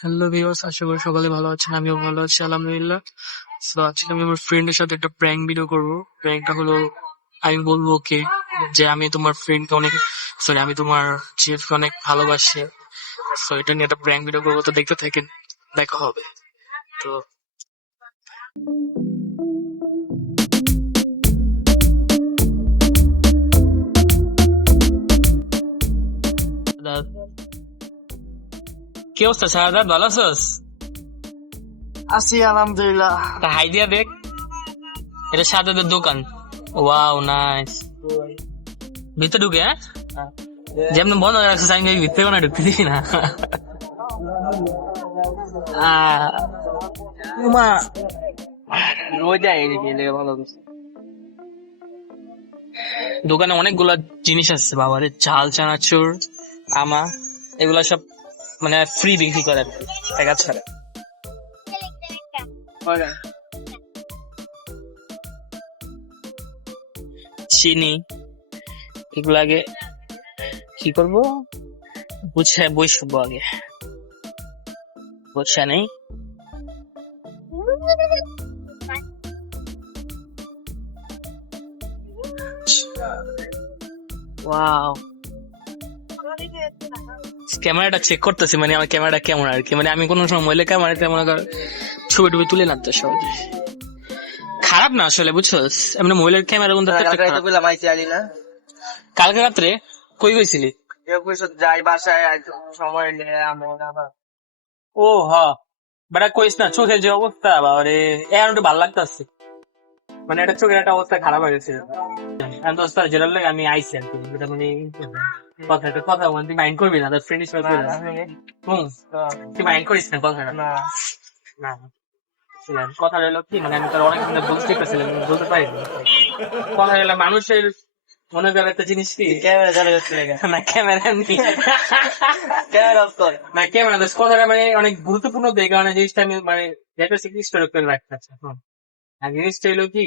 Hello viewers, আশা করি সকালে ভালো আছেন। আমিও ভালো আছি আলহামদুলিল্লাহ। তো আজকে আমি আমার ফ্রেন্ডের সাথে একটা প্র্যাঙ্ক ভিডিও করব। প্র্যাঙ্কটা হলো, আমি বলবো ওকে যে আমি তোমার ফ্রেন্ডকে অনেক, সরি, আমি তোমার জিএফকে অনেক ভালোবাসি। তো এটা নিয়ে একটা প্র্যাঙ্ক ভিডিও করবো, তো দেখতে থাকেন, দেখা হবে। তো কি অবস্থা শাহাদাত, ভালো আছোস? আছি আলহামদুলিল্লাহ। তা হাই দিয়া দেখ, এটা শাহাদাতের দোকান। Wow, nice. ভিতরে ঢুকে, হ্যাঁ, যেমন বন্ধ হয়ে রাখছিস, আমি ভিতরে কোনো ঢুকতে দিবি না। মা রোজাই গেলে ভালো কিছু। দোকানে অনেকগুলা জিনিস আছে বাবারে, ঝাল চানাচুর, আমা, এগুলা সব মানে ফ্রি বিক্রি করে টাকা ছাড়া। চিনি, এগুলো আগে কি করবো বুঝে বসবো, আগে বুঝছে নেই। ওয়াও, ক্যামেরাটা চেক করতেছি, মানে আমার ক্যামেরাটা কেমন আর কি, মানে আমি কোনো সময় মোবাইলে ক্যামেরাতে মনে কর ছবি টবি তুলে না তো সহজে। খারাপ না আসলে, বুঝছো, এমনি মোবাইলের ক্যামেরা কিন্তু কালকে রাত্রে কই গেছিলি? যাই বাসায় সময় নিয়ে আমার আবার ও হ, বেটা কইস না, চোখের যে অবস্থা বাবারে, এখন একটু ভালো লাগতেছে, মানে একটা চোখের একটা অবস্থা খারাপ হয়ে গেছে। আমি দোস্ত যেটা লাগে আমি আইসি আর কি, এটা মানে কথা বলতে মাইন্ড করবি না, ফ্রেন্ড হিসেবে তুই মাইন্ড করিস না কথাটা। না না কথা হলো কি, মানে আমি তোর অনেক দিন বুঝতে পারছিলাম, বলতে পারি কথা হলো মানুষের মনে কর একটা জিনিস কি, ক্যামেরা চালু করতে না ক্যামেরা নেই, ক্যামেরা অফ কর না ক্যামেরা, কথাটা মানে অনেক গুরুত্বপূর্ণ, এই কারণে জিনিসটা আমি মানে যেটা স্টোরি করে রাখতে চাচ্ছি। আর জিনিসটা হলো কি,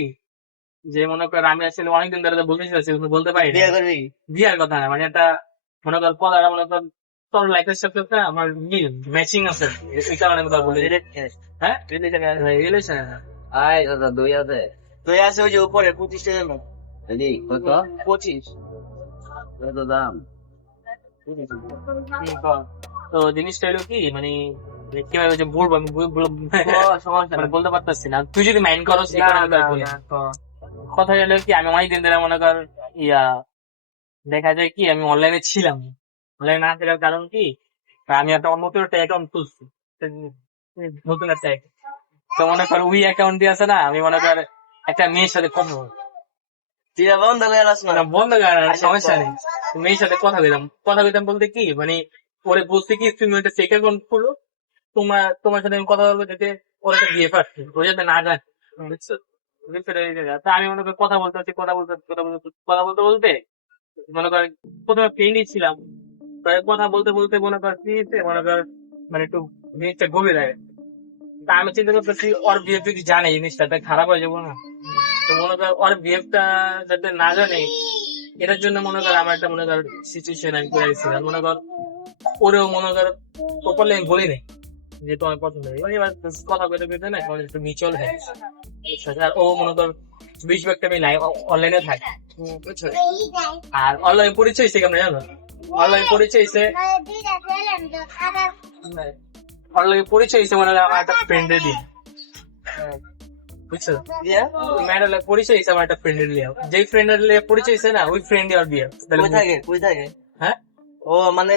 যে মনে কর আমি আসলে অনেকদিন ধরে বলতে চাচ্ছি, বলতে পারি বিয়ে করবি। বিয়ার কথা না, মানে একটা মনে কর কথাটা মনে কর তোর লাইফের সাথে আমার ম্যাচিং আছে, এই কারণে আমি বলি। হ্যাঁ, রিলেশন আয় দাদা দই আছে, দই আছে ওই যে উপরে 25 টাকা দাম। কত? 25 কত দাম? তো জিনিসটা হলো কি, মানে কিভাবে যে বলবো আমি মানে বলতে পারতেছি না, তুই যদি মাইন্ড করো সেই কারণে বলি। কথা হলো কি, আমি অনেকদিন ধরে মনে কর ইয়া দেখা যায় কি, আমি অনলাইনে ছিলাম, অনলাইনে না থাকার কারণ কি, আমি একটা নতুন একটা অ্যাকাউন্ট খুলছি, নতুন একটা account। তো মনে কর ওই অ্যাকাউন্ট দিয়ে আছে না, আমি মনে কর একটা মেয়ের সাথে কথা বলবো, তুই বন্ধ করে রাখ না। বন্ধ করার সমস্যা নেই, মেয়ের সাথে কথা বললাম, কথা বলতাম বলতে কি, মানে ওরে বলতে কি তুমি একটা ফেক অ্যাকাউন্ট খুলো, তোমার সাথে আমি কথা বলবো, যাতে ওর একটা বিয়ে পাচ্ছে, ও যাতে না যায়, বুঝছো? তা আমি মনে করি কথা বলতে হচ্ছে, কথা বলতে বলতে মনে কর প্রথমে ফ্রেন্ডই ছিলাম, পরে কথা বলতে বলতে মনে কর কি হয়েছে, মনে কর মানে একটু জিনিসটা গভীর হয়। তা আমি চিন্তা করতেছি ওর বিয়ে যদি জানে জিনিসটা, তাই খারাপ হয়ে যাবো না। তো মনে কর ওর বিয়েটা যাতে না জানে, এটার জন্য মনে কর আমার একটা মনে কর সিচুয়েশন আমি করে দিচ্ছিলাম, মনে কর ওরেও মনে কর প্রপারলি আমি বলি নাই যে তোমার পছন্দ হয়, এবার কথা বলতে বলতে না আমাদের একটু মিউচুয়াল হয়। আর ও মনে কর বেশিরভাগ টাইম অনলাইনে থাকে, বুঝছো? আর অনলাইন পরিচয় হয়েছে কেমন জানো, অনলাইন পরিচয় হয়েছে, অনলাইন পরিচয় হয়েছে মনে হয় আমার একটা ফ্রেন্ডের দিয়ে, বুঝছো? ম্যাডাম পরিচয় হয়েছে আমার একটা ফ্রেন্ডের লিয়ে, যেই ফ্রেন্ডের লিয়ে পরিচয় হয়েছে না, ওই ফ্রেন্ড আর বিয়ে। কই থাকে? হ্যাঁ, ও মানে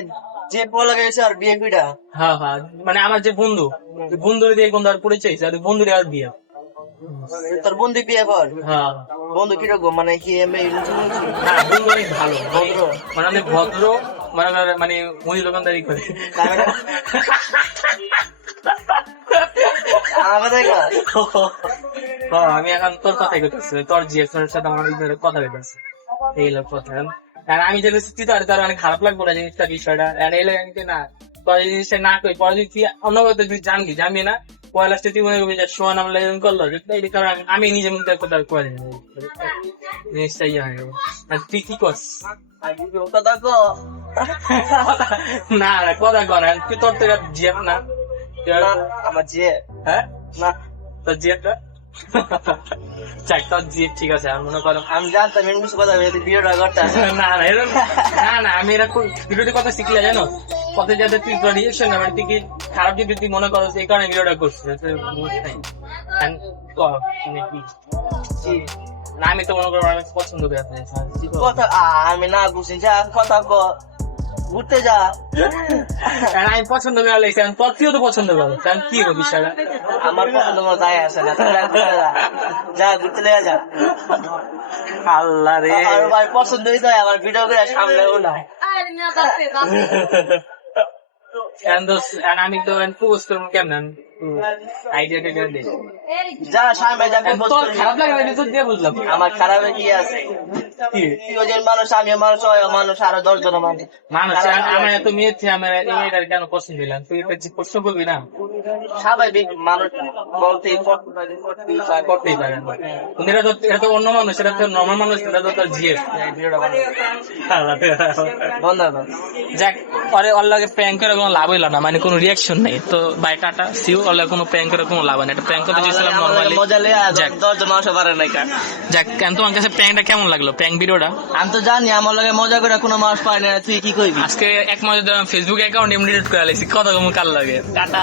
যে পড়া গেছে আর বিয়ে কইটা। হ্যাঁ হ্যাঁ, মানে আমার যে বন্ধু, বন্ধুর দিয়ে বন্ধু আর পরিচয় হয়েছে, আর বন্ধুর আর বিয়ে। তোর বন্ধু বিয়ে কর? হ্যাঁ, বন্ধু কিরকম, মানে কি এমনি না বন্ধু অনেক ভালো, ভদ্র, মানে অনেক ভদ্র, মানে মানে মুদি দোকানদারি করে। আমি এখন তোর কথাই করতেছি, তোর জিএফের সাথে আমার কথা বলতেছি, এই লোক কথা। আর আমি যে তুই তো তার অনেক খারাপ লাগবো না জিনিসটা, বিষয়টা এই লাগে না, তোর জিনিসটা না কই পরে যদি তুই অন্য কথা তুই জানবি না, পয়লা তুই মনে করবি যে সোয়ান আমলা এরকম করলো, এই কারণে আমি নিজে মধ্যে কথা করে জিনিসটা ইয়ে হয়ে যাবো। আর তুই কি করছিস? কথা কো না কথা কর, তুই তোর থেকে জিএফ না, আমার যে হ্যাঁ না তোর জিএফটা চাই তোর জিএফ ঠিক আছে আমি মনে করো আমি জানতাম এমনি কিছু কথা ভিডিওটা করতে না না এরকম না আমি এরকম ভিডিওটি কথা শিখলে জানো কত যাতে তুই রিয়েকশন না মানে তুই কি খারাপ যদি তুই মনে করো এই কারণে ভিডিওটা করছিস না আমি তো মনে করবো আমি পছন্দ করে কথা আমি না বুঝছি যা কথা ক ঘুরতে যা আমি পছন্দ করে লাগছে তোর তুইও তো পছন্দ করো কি হবে বিষয়টা আমার পছন্দ মতো তাই আসে না যা ঘুরতে লেগে যা আল্লাহ রে আর ভাই পছন্দ হয়েছে আমার ভিডিও করে সামনেও না আমি তো পোস্ট করবো কেমন আইডিয়াটা দিয়ে যা সামনে যা তোর খারাপ লাগে না তো দিয়ে বুঝলাম আমার খারাপে কি আছে তুই ওজন মানুষ আমি মানুষ মানুষ আরো 10 জন মানুষ মানুষ আমার এত মেয়েছে আমার এটার কেন পছন্দ দিলাম তুই একটা প্রশ্ন করবি না স্বাভাবিক মানুষ বলতে করতেই পারে কিন্তু এটা তো অন্য মানুষ এটা তো নর্মাল মানুষ এটা তো তোর জিএফ ধন্যবাদ যাক পরে ওর লাগে প্র্যাঙ্ক করে কোনো লাভ হইলো না মানে কোনো রিয়াকশন নেই তো বাই টাটা সিউ ওর লাগে কোনো প্র্যাঙ্ক করে কোনো লাভ হয় না এটা প্র্যাঙ্ক করতে চেয়েছিলাম নর্মালি মজা লে যাক 10 জন মানুষ পারে না যাক কেন তোমার কাছে প্র্যাঙ্কটা কেমন লাগলো প্র্যাঙ্ক ভিডিওটা আমি তো জানি আমার লাগে মজা করে কোনো মানুষ পায় না তুই কি কইবি আজকে এক মজা ফেসবুক অ্যাকাউন্ট এমনি ডিলিট করে আলাইছি কত কম কাল লাগে টাটা